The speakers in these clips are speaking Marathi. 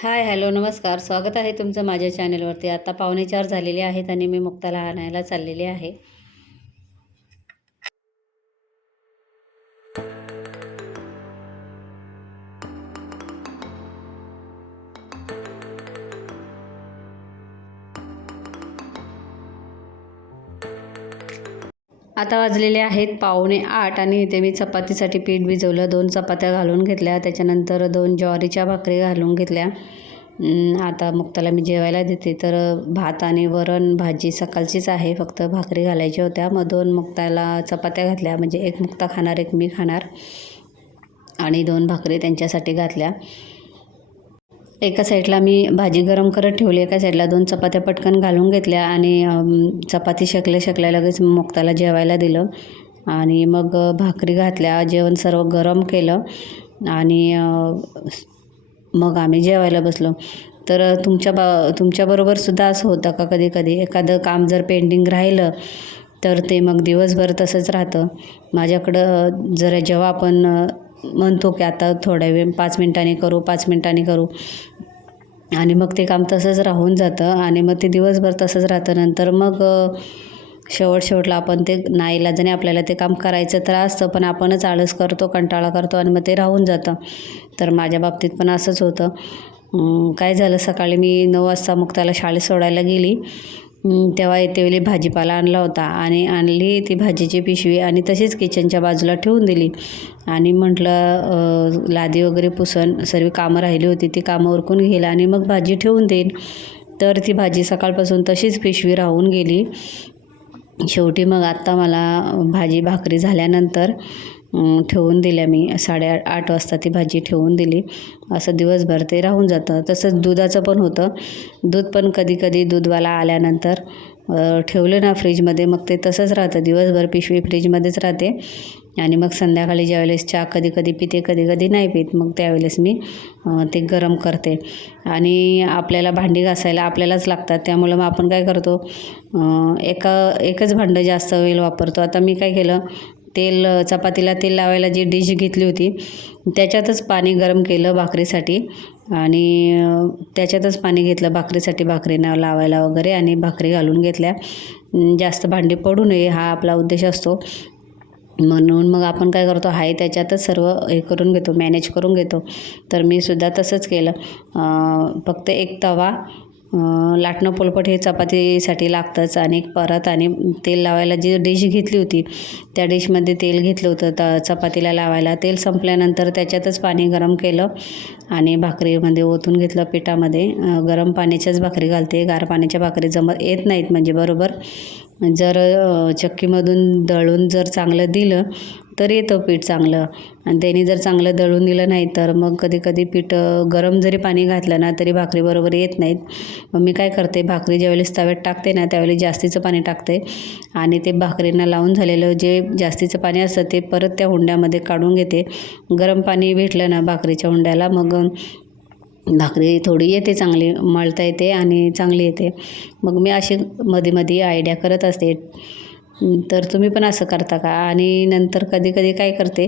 हाय, हॅलो, नमस्कार. स्वागत आहे तुमचं माझ्या चॅनलवरती. आता 3:45 झालेले आहेत आणि मी मुक्ताला आणायला चाललेले आहे. आता वाजलेले आहेत 7:45 आणि इथे मी चपातीसाठी पीठ भिजवलं. 2 चपात्या घालून घेतल्या, त्याच्यानंतर 2 ज्वारीच्या भाकरी घालून घेतल्या. आता मुक्ताला मी जेवायला देते. तर भात आणि वरण भाजी सकाळचीच आहे, फक्त भाकरी घालायच्या होत्या. मग 2 मुक्ताला चपात्या घातल्या, म्हणजे 1 मुक्ता खाणार, 1 मी खाणार, आणि 2 भाकरी त्यांच्यासाठी घातल्या. एका साईडला मी भाजी गरम करत ठेवली, एका साईडला 2 चपात्या पटकन घालून घेतल्या आणि चपाती शेकल्या लगेच मुक्ताला जेवायला दिलं. आणि मग भाकरी घातल्या, जेवण सर्व गरम केलं आणि मग आम्ही जेवायला बसलो. तर तुमच्याबरोबरसुद्धा असं होतं का कधी कधी एखादं काम जर पेंडिंग राहिलं तर ते मग दिवसभर तसंच राहतं. माझ्याकडं जेव्हा आपण म्हणतो की आता थोड्या वेळ 5 मिनिटांनी करू, 5 मिनिटांनी करू, आणि मग ते काम तसंच राहून जातं आणि मग ते दिवसभर तसंच राहतं. नंतर मग शेवटला आपण ते नाईलाजाने आपल्याला ते काम करायचं तर असतं, पण आपणच आळस करतो, कंटाळा करतो आणि मग ते राहून जातं. तर माझ्या बाबतीत पण असंच होतं. काय झालं, सकाळी मी 9 वाजता मुक्ताला शाळेत सोडायला गेली. तेव्हा येतेवेळी भाजीपाला आणला होता आणि आणली ती भाजीची पिशवी आणि तशीच किचनच्या बाजूला ठेवून दिली. आणि म्हटलं लादी वगैरे पुसन, सर्व कामं राहिली होती ती कामं उरकून घेईल आणि मग भाजी ठेवून देईन. तर ती भाजी सकाळपासून तशीच पिशवी राहून गेली. शेवटी मग आत्ता मला भाकरी झाल्यानंतर ठेवून दिल्या. मी 8:30 वाजता ती भाजी ठेवून दिली. असं दिवसभर ते राहून जातं. तसंच दुधाचं पण होतं. दूध पण कधी दूधवाला आल्यानंतर ठेवलं ना फ्रीजमध्ये, मग ते तसंच राहतं दिवसभर, पिशवी फ्रीजमध्येच राहते. आणि मग संध्याकाळी ज्यावेळेस चहा कधी पिते, कधी नाही पित, मग त्यावेळेस मी ते गरम करते. आणि आपल्याला भांडी घासायला आपल्यालाच लागतात, त्यामुळं मग आपण काय करतो, एकच भांडं जास्त वेळ वापरतो. आता मी काय केलं, चपातीला तेल लावायला जी डिश घेतली होती त्याच्यातच पाणी गरम केलं भाकरीसाठी आणि त्याच्यातच पाणी घेतलं भाकरीसाठी, भाकरीना लावायला वगैरे, आणि भाकरी घालून घेतल्या. जास्त भांडी पडू नये हा आपला उद्देश असतो. म्हणून मग आपण काय करतो, हाय त्याच्यातच सर्व हे करून घेतो, मॅनेज करून घेतो. तर मी सुद्धा तसंच केलं. फक्त एक तवा, लाटणं पोलपट हे चपातीसाठी लागतंच, आणि एक परत, आणि तेल लावायला जी डिश घेतली होती त्या डिशमध्ये तेल घेतलं होतं चपातीला लावायला. तेल संपल्यानंतर त्याच्यातच पाणी गरम केलं आणि भाकरीमध्ये ओतून घेतलं पिठामध्ये. गरम पाण्याच्याच भाकरी घालते, गार पाण्याच्या भाकरी येत नाहीत. म्हणजे बरोबर जर चक्कीमधून दळून जर चांगलं दिलं तर येतं पीठ चांगलं, आणि त्यांनी जर चांगलं दळून दिलं नाही तर मग कधी पीठ गरम जरी पाणी घातलं ना तरी भाकरी बरोबर येत नाहीत. मग मी काय करते, भाकरी ज्यावेळेस तव्यात टाकते ना त्यावेळी जास्तीचं पाणी टाकते आणि ते भाकरींना लावून झालेलं जे जास्तीचं पाणी असतं ते परत त्या हुंड्यामध्ये काढून घेते. गरम पाणी भेटलं ना भाकरीच्या हुंड्याला, मग भाकरी थोडी येते, चांगली मळता येते आणि चांगली येते. मग मी अशी मध्ये आयडिया करत असते. तर तुम्ही पण असं करता का? आणि नंतर कधी काय करते,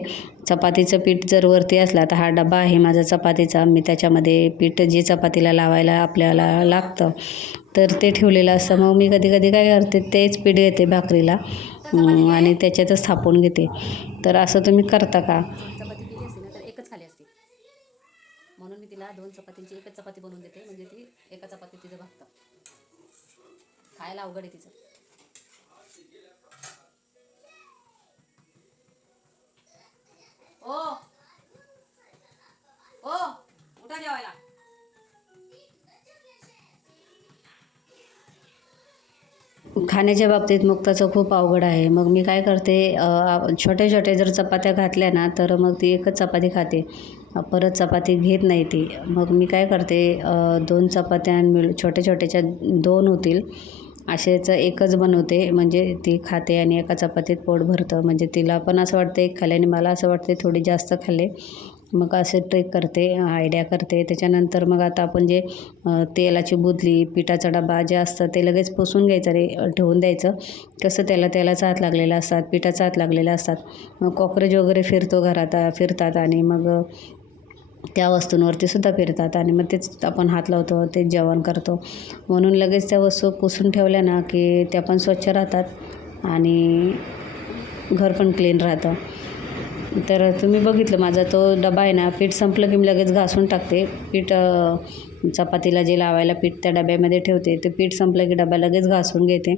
चपातीचं पीठ जर वरती असला तर हा डबा आहे माझा चपातीचा, मी त्याच्यामध्ये पीठ जे चपातीला लावायला आपल्याला लागतं तर ते ठेवलेलं असतं. मग मी कधी काय करते, तेच पीठ घेते भाकरीला आणि त्याच्यातच थापून घेते. तर असं तुम्ही करता का? चपाती केली असते ना तर एकच खाली असते, म्हणून मी तिला 2 चपातींची एकच चपाती बनवून देते. म्हणजे ती एका चपातीत तिचं भागतं. खायला अवघड आहे तिचं. ओ ओ उठा जेवायला. खाण्याच्या बाबतीत मुक्ताचं खूप अवघड आहे. मग मी काय करते, छोटे जर चपात्या घातल्या ना तर मग ती एकच चपाती खाते, परत चपाती घेत नाही ती. मग मी काय करते, 2 चपात्या छोट्याच्या 2 होतील असेच एकच बनवते, म्हणजे ती खाते आणि एका चपातीत पोट भरतं. म्हणजे तिला पण असं वाटतं एक खाल्ल्याने, मला असं वाटते थोडी जास्त खाल्ले. मग असे ट्रिक करते, आयडिया करते. त्याच्यानंतर मग आता आपण जे तेलाची बुदली, पिठाचा डबा जे असतं ते लगेच पुसून घ्यायचं रे, ठेवून द्यायचं. कसं तेलाचा हात लागलेला असतात, पिठाचा हात लागलेला असतात. मग कॉक्रोच वगैरे फिरतात आणि मग त्या वस्तूंवरती सुद्धा फिरतात आणि मग तेच आपण हात लावतो, तेच जेवण करतो. म्हणून लगेच त्या वस्तू पुसून ठेवल्या ना की त्या पण स्वच्छ राहतात आणि घर पण क्लीन राहतं. तर तुम्ही बघितलं माझा तो डबा आहे ना, पीठ संपलं की मी लगेच घासून टाकते. पीठ चपातीला जे लावायला पीठ त्या डब्यामध्ये ठेवते, ते पीठ संपलं की डबा लगेच घासून घेते,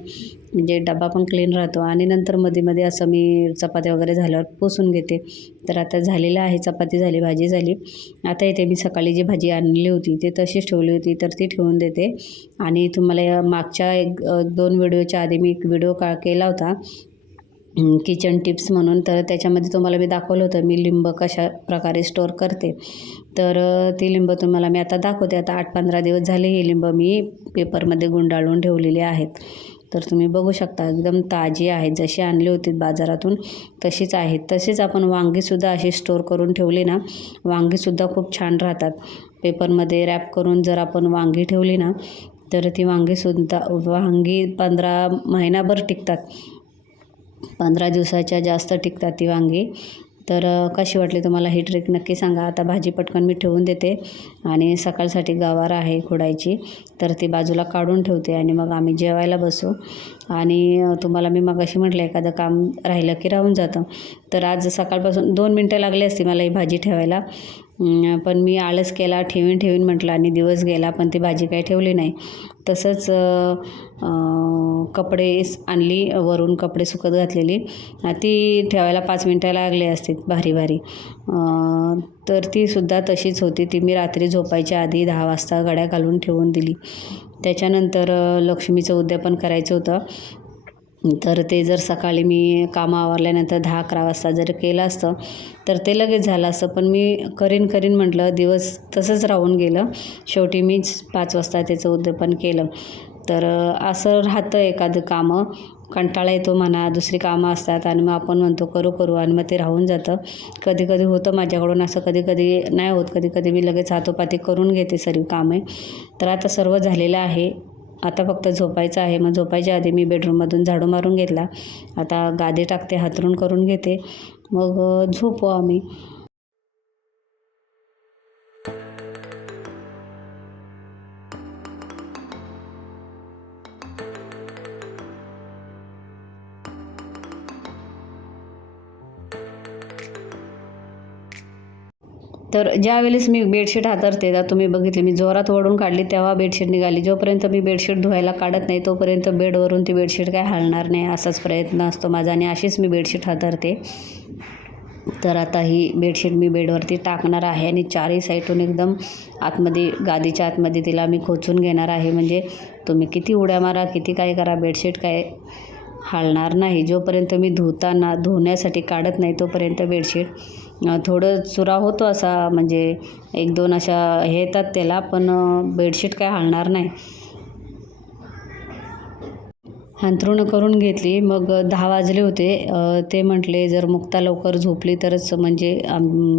म्हणजे डबा पण क्लीन राहतो. आणि नंतर मध्ये असं मी चपात्या वगैरे झाल्यावर पुसून घेते. तर आता झालेलं आहे, चपाती झाली, भाजी झाली. आता इथे मी सकाळी जी भाजी आणली होती ते तशीच ठेवली होती, तर ती ठेवून देते. आणि तुम्हाला या मागच्या 1-2 व्हिडिओच्या आधी मी एक व्हिडिओ केला होता किचन टिप्स म्हणून, तर त्याच्यामध्ये तुम्हाला मी दाखवलं होतं मी लिंब कशा प्रकारे स्टोअर करते. तर ती लिंब तुम्हाला मी आता दाखवते. आता 8-15 दिवस झाले ही लिंब मी पेपरमध्ये गुंडाळून ठेवलेली आहेत. तर तुम्ही बघू शकता एकदम ताजी आहेत, जशी आणली होती बाजारातून तशीच आहेत. तसेच आपण वांगीसुद्धा अशी स्टोअर करून ठेवली ना, वांगीसुद्धा खूप छान राहतात. पेपरमध्ये रॅप करून जर आपण वांगी ठेवली ना, तर ती वांगी 15 महिनाभर टिकतात. 15 दिवसाच्या जास्त टिकतात ती वांगी. तर कशी वाटली तुम्हाला ही ट्रिक नक्की सांगा. आता भाजी पटकन मी ठेवून देते आणि सकाळसाठी गवार आहे खुडायची, तर ती बाजूला काढून ठेवते आणि मग आम्ही जेवायला बसू. आणि तुम्हाला मी मगाशी म्हटलं एखादं काम राहिलं की राहून जातं. तर आज सकाळपासून 2 मिनटं लागली असती मला ही भाजी ठेवायला, पण मी आळस केला, ठेवीन म्हटलं आणि दिवस गेला, पण ती भाजी काही ठेवली नाही. तसंच कपडे आणली, वरून कपडे सुकत घातलेली, ती ठेवायला 5 मिनटं लागले असते भारी. तर तीसुद्धा तशीच होती. ती मी रात्री झोपायच्या आधी 10 वाजता घड्या घालून ठेवून दिली. त्याच्यानंतर लक्ष्मीचं उद्यापन करायचं होतं, तर ते जर सकाळी मी कामं आवरल्यानंतर 10-11 वाजता जर केलं असतं तर ते लगेच झालं असतं. पण मी करीन म्हटलं, दिवस तसंच राहून गेलं. शेवटी मीच 5 वाजता त्याचं उद्यापन केलं. तर असं राहतं एखादं कामं, कंटाळा येतो म्हणा, दुसरी कामं असतात आणि मग आपण म्हणतो करू आणि मग ते राहून जातं. कधी होतं माझ्याकडून असं, कधी नाही होत. कधी मी लगेच हातोपाती करून घेते सर्व कामे. तर आता सर्व झालेलं आहे. आता फक्त झोपायचं आहे. मग झोपायच्या आधी मी बेडरूममधून झाडू मारून घेतला. आता गादी टाकते, हातरून करून घेते, मग झोपू आम्ही. तर ज्यावेळेस मी बेडशीट हातरते, तर तुम्ही बघितले मी जोरात ओढून काढली तेव्हा बेडशीट निघाली. जोपर्यंत मी बेडशीट धुवायला काढत नाही तोपर्यंत बेडवरून ती बेडशीट काय हलणार नाही, असाच प्रयत्न असतो माझा आणि अशीच मी बेडशीट हातरते. तर आता ही बेडशीट मी बेडवरती टाकणार आहे आणि चारही साईडून एकदम आतमध्ये, गादीच्या आतमध्ये तिला मी खोचून घेणार आहे. म्हणजे तुम्ही किती उड्या मारा, किती काय करा, बेडशीट काय हलणार नाही. जोपर्यंत मी धुण्यासाठी काढत नाही तोपर्यंत बेडशीट थोडं चुरा होतो असा, म्हणजे 1-2 अशा हे येतात त्याला, पण बेडशीट काय हलणार नाही. अंथरुणं करून घेतली. मग 10 वाजले होते. ते म्हटले जर मुक्ता लवकर झोपली तरच म्हणजे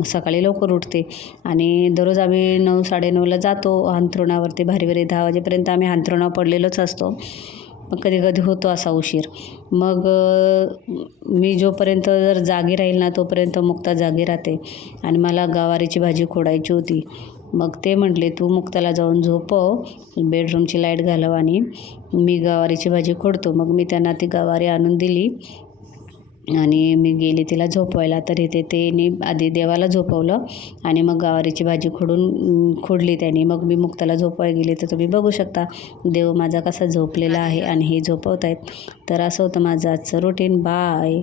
सकाळी लवकर उठते आणि दररोज आम्ही 9-9:30ला जातो अंथरुणावरती. भारी 10 वाजेपर्यंत आम्ही अंथरुणावर पडलेलोच असतो. मग कधी होतो असा उशीर. मग मी जोपर्यंत जर जागी राहील ना तोपर्यंत मुक्ता जागी राहते आणि मला गवारीची भाजी खोडायची होती. मग ते म्हटले तू मुक्ताला जाऊन झोपव, बेडरूमची लाईट घालव आणि मी गवारीची भाजी खोडतो. मग मी त्यांना ती गवारी आणून दिली आणि मी गेली तिला झोपवायला. तर इथे त्यांनी आधी देवाला झोपवलं आणि मग गवारीची भाजी खोडली त्यांनी. मग मी मुक्ताला झोपवायला गेली. तर तुम्ही बघू शकता देव माझा कसा झोपलेला आहे आणि हे झोपवत आहेत. तर असं होतं माझं आजचं रुटीन. बाय.